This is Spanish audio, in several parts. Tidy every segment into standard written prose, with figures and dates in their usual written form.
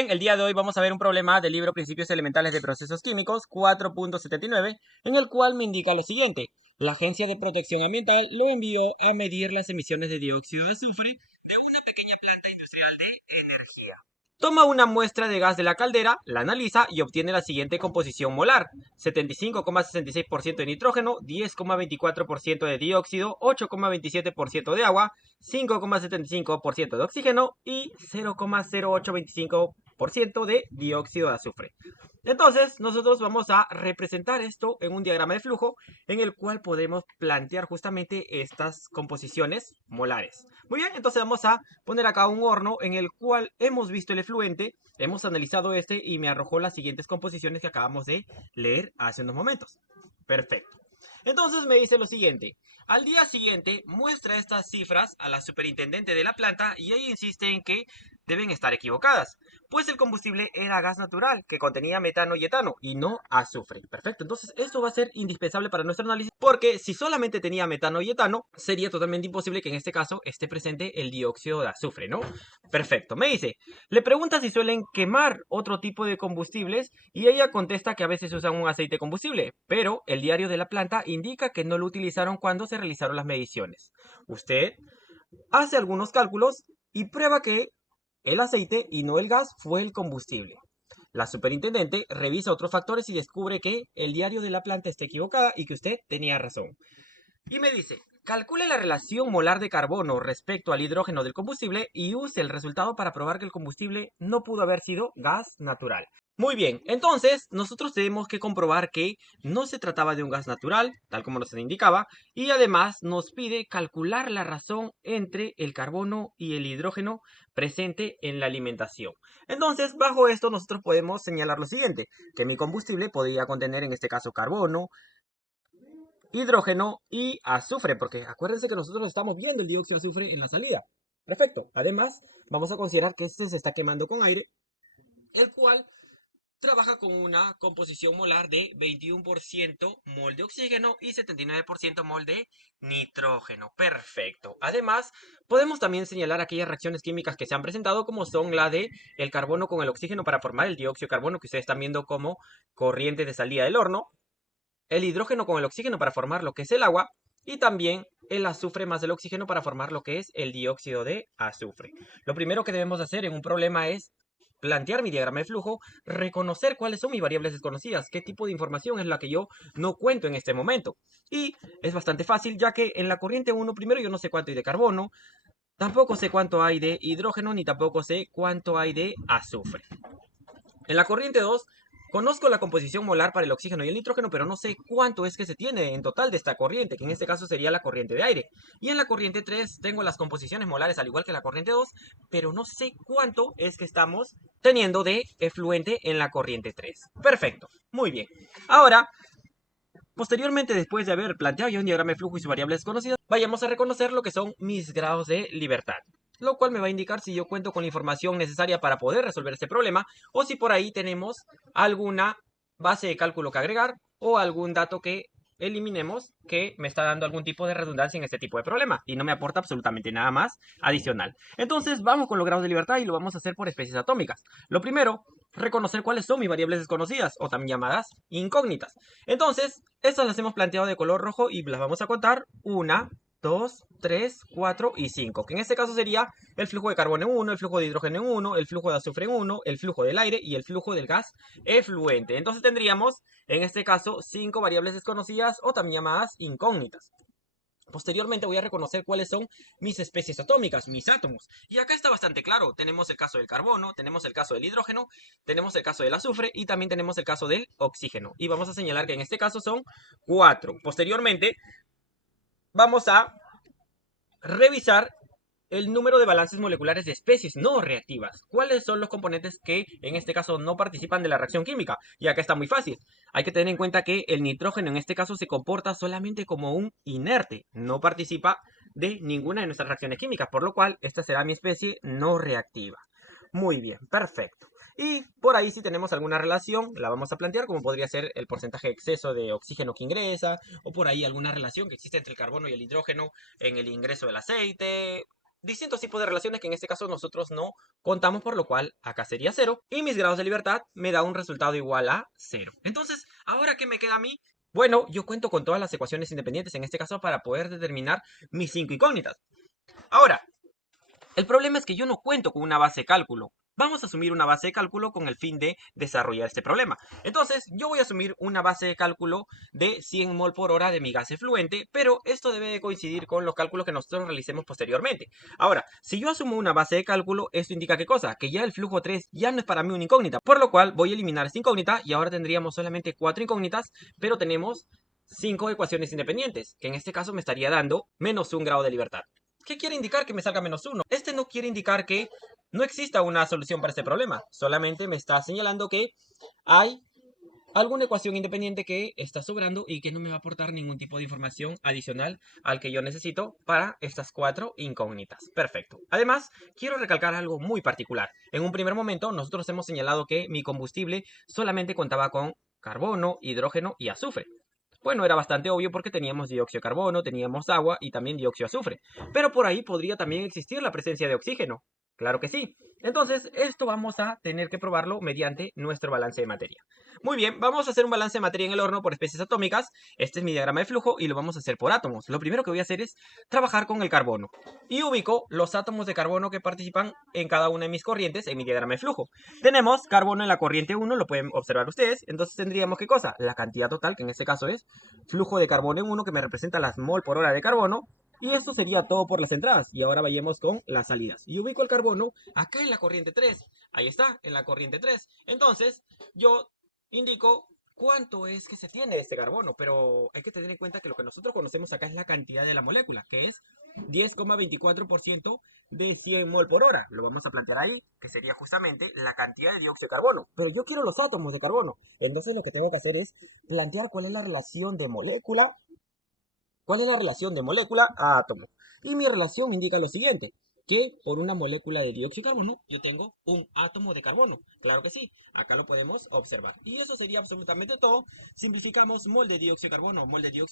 bien, el día de hoy vamos a ver un problema del libro Principios Elementales de Procesos Químicos 4.79, en el cual me indica lo siguiente. La Agencia de Protección Ambiental lo envió a medir las emisiones de dióxido de azufre de una pequeña planta industrial de energía. Toma una muestra de gas de la caldera, la analiza y obtiene la siguiente composición molar: 75,66% de nitrógeno, 10,24% de dióxido, 8,27% de agua, 5,75% de oxígeno y 0,0825% de dióxido de azufre. Entonces, nosotros vamos a representar esto en un diagrama de flujo en el cual podemos plantear justamente estas composiciones molares. Muy bien, entonces vamos a poner acá un horno en el cual hemos visto el efluente, hemos analizado este y me arrojó las siguientes composiciones que acabamos de leer hace unos momentos. Perfecto. Entonces me dice lo siguiente: al día siguiente muestra estas cifras a la superintendente de la planta y ella insiste en que deben estar equivocadas, pues el combustible era gas natural que contenía metano y etano y no azufre. Perfecto, entonces esto va a ser indispensable para nuestro análisis, porque si solamente tenía metano y etano, sería totalmente imposible que en este caso esté presente el dióxido de azufre, ¿no? Perfecto, me dice, le pregunta si suelen quemar otro tipo de combustibles y ella contesta que a veces usan un aceite combustible, pero el diario de la planta indica que no lo utilizaron cuando se realizaron las mediciones. Usted hace algunos cálculos y prueba que el aceite y no el gas fue el combustible. La superintendente revisa otros factores y descubre que el diario de la planta está equivocada y que usted tenía razón. Y me dice, calcule la relación molar de carbono respecto al hidrógeno del combustible y use el resultado para probar que el combustible no pudo haber sido gas natural. Muy bien, entonces nosotros tenemos que comprobar que no se trataba de un gas natural, tal como nos indicaba, y además nos pide calcular la razón entre el carbono y el hidrógeno presente en la alimentación. Entonces, bajo esto nosotros podemos señalar lo siguiente, que mi combustible podría contener en este caso carbono, hidrógeno y azufre, porque acuérdense que nosotros estamos viendo el dióxido de azufre en la salida. Perfecto. Además, vamos a considerar que este se está quemando con aire, el cual trabaja con una composición molar de 21% mol de oxígeno y 79% mol de nitrógeno. Perfecto. Además, podemos también señalar aquellas reacciones químicas que se han presentado, como son la de el carbono con el oxígeno para formar el dióxido de carbono que ustedes están viendo como corriente de salida del horno, el hidrógeno con el oxígeno para formar lo que es el agua, y también el azufre más el oxígeno para formar lo que es el dióxido de azufre. Lo primero que debemos hacer en un problema es plantear mi diagrama de flujo, reconocer cuáles son mis variables desconocidas, qué tipo de información es la que yo no cuento en este momento. Y es bastante fácil, ya que en la corriente 1 primero yo no sé cuánto hay de carbono, tampoco sé cuánto hay de hidrógeno, ni tampoco sé cuánto hay de azufre. En la corriente 2 conozco la composición molar para el oxígeno y el nitrógeno, pero no sé cuánto es que se tiene en total de esta corriente, que en este caso sería la corriente de aire. Y en la corriente 3 tengo las composiciones molares al igual que la corriente 2, pero no sé cuánto es que estamos teniendo de efluente en la corriente 3. Perfecto, muy bien. Ahora, posteriormente, después de haber planteado ya un diagrama de flujo y sus variables desconocidas, vayamos a reconocer lo que son mis grados de libertad, lo cual me va a indicar si yo cuento con la información necesaria para poder resolver este problema o si por ahí tenemos alguna base de cálculo que agregar o algún dato que eliminemos que me está dando algún tipo de redundancia en este tipo de problema y no me aporta absolutamente nada más adicional. Entonces vamos con los grados de libertad y lo vamos a hacer por especies atómicas. Lo primero, reconocer cuáles son mis variables desconocidas o también llamadas incógnitas. Entonces, estas las hemos planteado de color rojo y las vamos a contar: 1, 2, 3, 4 y 5, que en este caso sería el flujo de carbono en 1, el flujo de hidrógeno en 1, el flujo de azufre en 1, el flujo del aire y el flujo del gas efluente. Entonces tendríamos, en este caso, 5 variables desconocidas o también llamadas incógnitas. Posteriormente voy a reconocer cuáles son mis especies atómicas, mis átomos. Y acá está bastante claro. Tenemos el caso del carbono, tenemos el caso del hidrógeno, tenemos el caso del azufre y también tenemos el caso del oxígeno. Y vamos a señalar que en este caso son 4. Posteriormente vamos a revisar el número de balances moleculares de especies no reactivas. ¿Cuáles son los componentes que en este caso no participan de la reacción química? Y acá está muy fácil. Hay que tener en cuenta que el nitrógeno en este caso se comporta solamente como un inerte. No participa de ninguna de nuestras reacciones químicas, por lo cual esta será mi especie no reactiva. Muy bien, perfecto. Y por ahí si tenemos alguna relación, la vamos a plantear, como podría ser el porcentaje de exceso de oxígeno que ingresa, o por ahí alguna relación que existe entre el carbono y el hidrógeno en el ingreso del aceite, distintos tipos de relaciones que en este caso nosotros no contamos, por lo cual acá sería 0. Y mis grados de libertad me da un resultado igual a 0. Entonces, ¿ahora qué me queda a mí? Bueno, yo cuento con todas las ecuaciones independientes en este caso para poder determinar mis 5 incógnitas. Ahora, el problema es que yo no cuento con una base de cálculo. Vamos a asumir una base de cálculo con el fin de desarrollar este problema. Entonces, yo voy a asumir una base de cálculo de 100 mol por hora de mi gas efluente, pero esto debe de coincidir con los cálculos que nosotros realicemos posteriormente. Ahora, si yo asumo una base de cálculo, esto indica ¿qué cosa? Que ya el flujo 3 ya no es para mí una incógnita, por lo cual voy a eliminar esta incógnita y ahora tendríamos solamente 4 incógnitas, pero tenemos 5 ecuaciones independientes, que en este caso me estaría dando menos un grado de libertad. ¿Qué quiere indicar que me salga menos 1? Este no quiere indicar que no exista una solución para este problema. Solamente me está señalando que hay alguna ecuación independiente que está sobrando y que no me va a aportar ningún tipo de información adicional al que yo necesito para estas 4 incógnitas. Perfecto. Además, quiero recalcar algo muy particular. En un primer momento, nosotros hemos señalado que mi combustible solamente contaba con carbono, hidrógeno y azufre. Bueno, era bastante obvio porque teníamos dióxido de carbono, teníamos agua y también dióxido de azufre. Pero por ahí podría también existir la presencia de oxígeno. Claro que sí. Entonces, esto vamos a tener que probarlo mediante nuestro balance de materia. Muy bien, vamos a hacer un balance de materia en el horno por especies atómicas. Este es mi diagrama de flujo y lo vamos a hacer por átomos. Lo primero que voy a hacer es trabajar con el carbono. Y ubico los átomos de carbono que participan en cada una de mis corrientes en mi diagrama de flujo. Tenemos carbono en la corriente 1, lo pueden observar ustedes. Entonces tendríamos, ¿qué cosa? La cantidad total, que en este caso es flujo de carbono en 1, que me representa las mol por hora de carbono. Y esto sería todo por las entradas. Y ahora vayamos con las salidas. Y ubico el carbono acá en la corriente 3. Ahí está, en la corriente 3. Entonces, yo indico cuánto es que se tiene de este carbono. Pero hay que tener en cuenta que lo que nosotros conocemos acá es la cantidad de la molécula, que es 10,24% de 100 mol por hora. Lo vamos a plantear ahí, que sería justamente la cantidad de dióxido de carbono. Pero yo quiero los átomos de carbono. Entonces lo que tengo que hacer es plantear cuál es la relación de molécula. ¿Cuál es la relación de molécula a átomo? Y mi relación indica lo siguiente, que por una molécula de dióxido de carbono yo tengo un átomo de carbono. Claro que sí, acá lo podemos observar. Y eso sería absolutamente todo. Simplificamos mol de dióxido de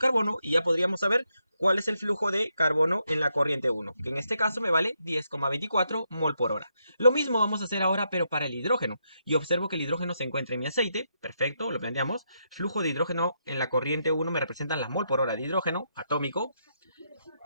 carbono y ya podríamos saber cuál es el flujo de carbono en la corriente 1, que en este caso me vale 10,24 mol por hora. Lo mismo vamos a hacer ahora, pero para el hidrógeno. Y observo que el hidrógeno se encuentra en mi aceite. Perfecto, lo planteamos. Flujo de hidrógeno en la corriente 1 me representan las mol por hora de hidrógeno atómico.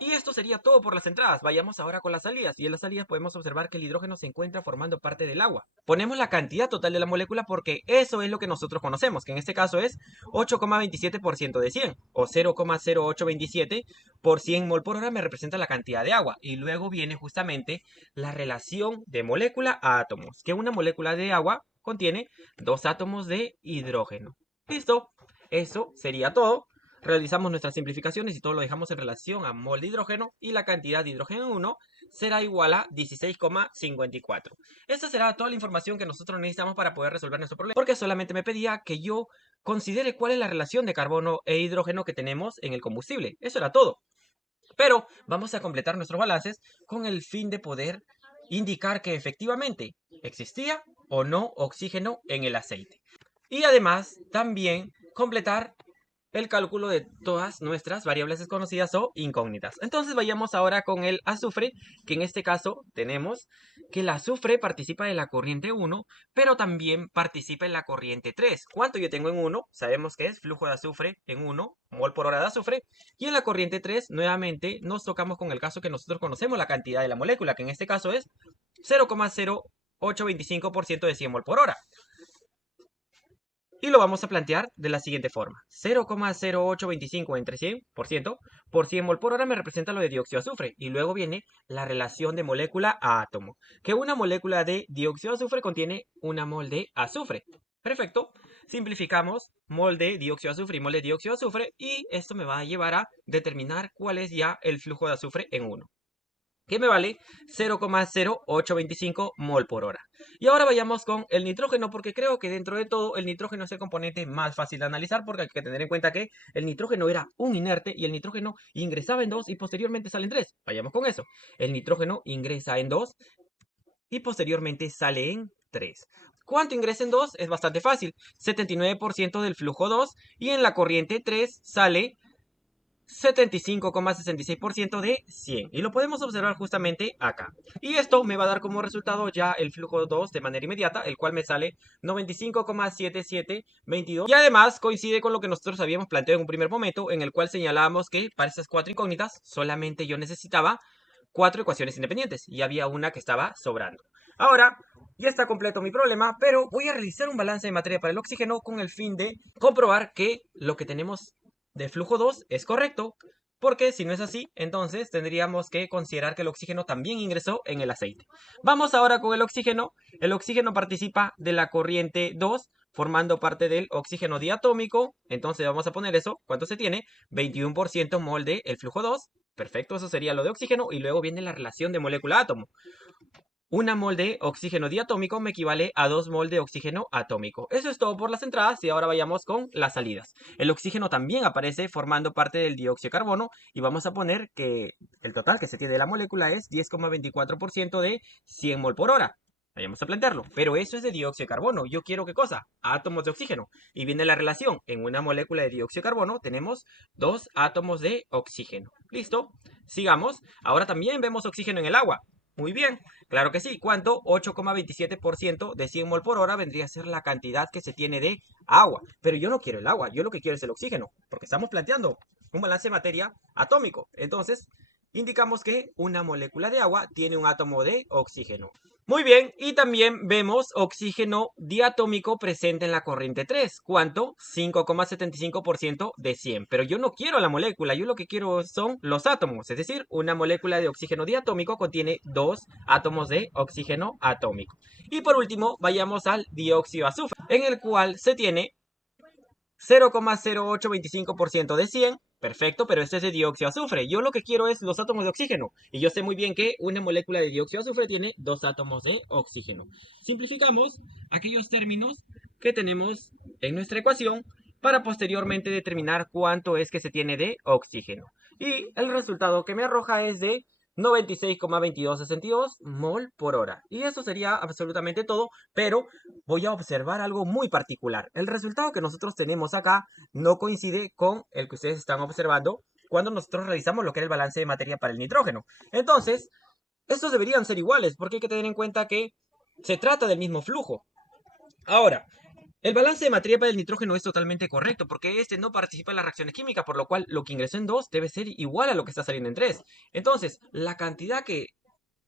Y esto sería todo por las entradas. Vayamos ahora con las salidas. Y en las salidas podemos observar que el hidrógeno se encuentra formando parte del agua. Ponemos la cantidad total de la molécula porque eso es lo que nosotros conocemos, que en este caso es 8,27% de 100 o 0,0827 por 100 mol por hora me representa la cantidad de agua. Y luego viene justamente la relación de molécula a átomos, que una molécula de agua contiene 2 átomos de hidrógeno. ¿Listo? Eso sería todo. Realizamos nuestras simplificaciones y todo lo dejamos en relación a mol de hidrógeno y la cantidad de hidrógeno en 1 será igual a 16,54. Esta será toda la información que nosotros necesitamos para poder resolver nuestro problema, porque solamente me pedía que yo considere cuál es la relación de carbono e hidrógeno que tenemos en el combustible. Eso era todo. Pero vamos a completar nuestros balances con el fin de poder indicar que efectivamente existía o no oxígeno en el aceite. Y además también completar el cálculo de todas nuestras variables desconocidas o incógnitas. Entonces vayamos ahora con el azufre, que en este caso tenemos que el azufre participa de la corriente 1, pero también participa en la corriente 3. ¿Cuánto yo tengo en 1? Sabemos que es flujo de azufre en 1, mol por hora de azufre. Y en la corriente 3, nuevamente, nos tocamos con el caso que nosotros conocemos, la cantidad de la molécula, que en este caso es 0,0825% de 100 mol por hora. Y lo vamos a plantear de la siguiente forma. 0,0825 entre 100% por 100 mol por hora me representa lo de dióxido de azufre. Y luego viene la relación de molécula a átomo. Que una molécula de dióxido de azufre contiene una mol de azufre. Perfecto. Simplificamos mol de dióxido de azufre y mol de dióxido de azufre. Y esto me va a llevar a determinar cuál es ya el flujo de azufre en 1. Que me vale 0,0825 mol por hora. Y ahora vayamos con el nitrógeno, porque creo que dentro de todo el nitrógeno es el componente más fácil de analizar, porque hay que tener en cuenta que el nitrógeno era un inerte y el nitrógeno ingresaba en 2 y posteriormente sale en 3. Vayamos con eso. El nitrógeno ingresa en 2 y posteriormente sale en 3. ¿Cuánto ingresa en 2? Es bastante fácil. 79% del flujo 2 y en la corriente 3 sale 75,66% de 100. Y lo podemos observar justamente acá. Y esto me va a dar como resultado ya el flujo 2 de manera inmediata, el cual me sale 95,7722. Y además coincide con lo que nosotros habíamos planteado en un primer momento, en el cual señalábamos que para estas cuatro incógnitas solamente yo necesitaba cuatro ecuaciones independientes y había una que estaba sobrando. Ahora, ya está completo mi problema, pero voy a realizar un balance de materia para el oxígeno con el fin de comprobar que lo que tenemos de flujo 2 es correcto, porque si no es así, entonces tendríamos que considerar que el oxígeno también ingresó en el aceite. Vamos ahora con el oxígeno. El oxígeno participa de la corriente 2, formando parte del oxígeno diatómico. Entonces vamos a poner eso. ¿Cuánto se tiene? 21% mol de el flujo 2. Perfecto, eso sería lo de oxígeno. Y luego viene la relación de molécula-átomo. Una mol de oxígeno diatómico me equivale a 2 mol de oxígeno atómico. Eso es todo por las entradas y ahora vayamos con las salidas. El oxígeno también aparece formando parte del dióxido de carbono y vamos a poner que el total que se tiene de la molécula es 10,24% de 100 mol por hora. Vayamos a plantearlo. Pero eso es de dióxido de carbono. Yo quiero, ¿qué cosa? Átomos de oxígeno. Y viene la relación. En una molécula de dióxido de carbono tenemos 2 átomos de oxígeno. ¿Listo? Sigamos. Ahora también vemos oxígeno en el agua. Muy bien, claro que sí. ¿Cuánto? 8,27% de 100 mol por hora vendría a ser la cantidad que se tiene de agua. Pero yo no quiero el agua, yo lo que quiero es el oxígeno, porque estamos planteando un balance de materia atómico. Entonces, indicamos que una molécula de agua tiene un átomo de oxígeno. Muy bien, y también vemos oxígeno diatómico presente en la corriente 3. ¿Cuánto? 5,75% de 100. Pero yo no quiero la molécula, yo lo que quiero son los átomos. Es decir, una molécula de oxígeno diatómico contiene 2 átomos de oxígeno atómico. Y por último, vayamos al dióxido de azufre, en el cual se tiene 0,0825% de 100. Perfecto, pero este es de dióxido de azufre. Yo lo que quiero es los átomos de oxígeno. Y yo sé muy bien que una molécula de dióxido de azufre tiene 2 átomos de oxígeno. Simplificamos aquellos términos que tenemos en nuestra ecuación para posteriormente determinar cuánto es que se tiene de oxígeno. Y el resultado que me arroja es de 96,2262 mol por hora. Y eso sería absolutamente todo, pero voy a observar algo muy particular. El resultado que nosotros tenemos acá no coincide con el que ustedes están observando cuando nosotros realizamos lo que era el balance de materia para el nitrógeno. Entonces, estos deberían ser iguales, porque hay que tener en cuenta que se trata del mismo flujo. Ahora, el balance de materia para el nitrógeno es totalmente correcto, porque este no participa en las reacciones químicas, por lo cual lo que ingresó en 2 debe ser igual a lo que está saliendo en 3. Entonces, la cantidad que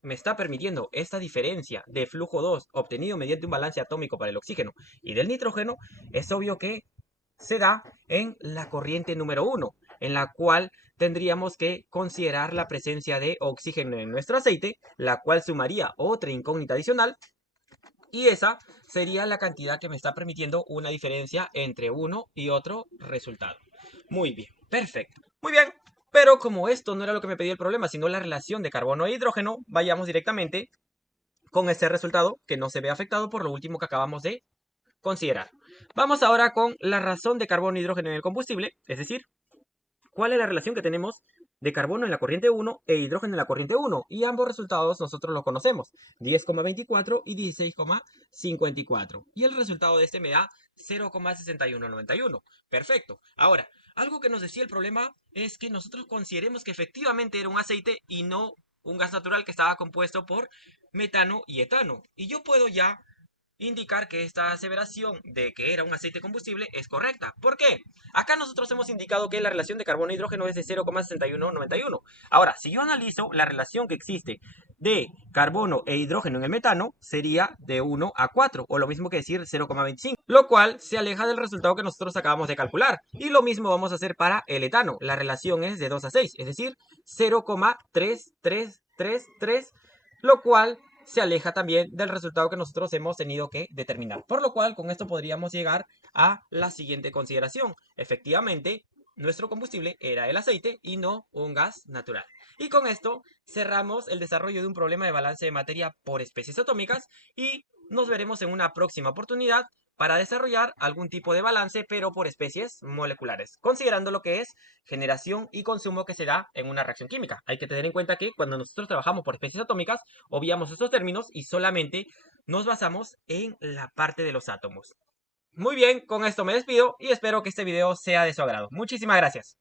me está permitiendo esta diferencia de flujo 2 obtenido mediante un balance atómico para el oxígeno y del nitrógeno, es obvio que se da en la corriente número 1, en la cual tendríamos que considerar la presencia de oxígeno en nuestro aceite, la cual sumaría otra incógnita adicional, y esa sería la cantidad que me está permitiendo una diferencia entre uno y otro resultado. Muy bien, perfecto. Muy bien, pero como esto no era lo que me pedía el problema, sino la relación de carbono e hidrógeno, vayamos directamente con este resultado que no se ve afectado por lo último que acabamos de considerar. Vamos ahora con la razón de carbono e hidrógeno en el combustible, es decir, cuál es la relación que tenemos de carbono en la corriente 1 e hidrógeno en la corriente 1. Y ambos resultados nosotros los conocemos, 10,24 y 16,54. Y el resultado de este me da 0,6191. Perfecto. Ahora, algo que nos decía el problema es que nosotros consideremos que efectivamente era un aceite y no un gas natural que estaba compuesto por metano y etano. Y yo puedo ya indicar que esta aseveración de que era un aceite combustible es correcta. ¿Por qué? Acá nosotros hemos indicado que la relación de carbono e hidrógeno es de 0,6191. Ahora, si yo analizo la relación que existe de carbono e hidrógeno en el metano, sería de 1 a 4, o lo mismo que decir 0,25, lo cual se aleja del resultado que nosotros acabamos de calcular. Y lo mismo vamos a hacer para el etano. La relación es de 2 a 6, es decir, 0,3333, lo cual se aleja también del resultado que nosotros hemos tenido que determinar. Por lo cual, con esto podríamos llegar a la siguiente consideración. Efectivamente, nuestro combustible era el aceite y no un gas natural. Y con esto cerramos el desarrollo de un problema de balance de materia por especies atómicas y nos veremos en una próxima oportunidad para desarrollar algún tipo de balance, pero por especies moleculares, considerando lo que es generación y consumo que se da en una reacción química. Hay que tener en cuenta que cuando nosotros trabajamos por especies atómicas, obviamos estos términos y solamente nos basamos en la parte de los átomos. Muy bien, con esto me despido y espero que este video sea de su agrado. Muchísimas gracias.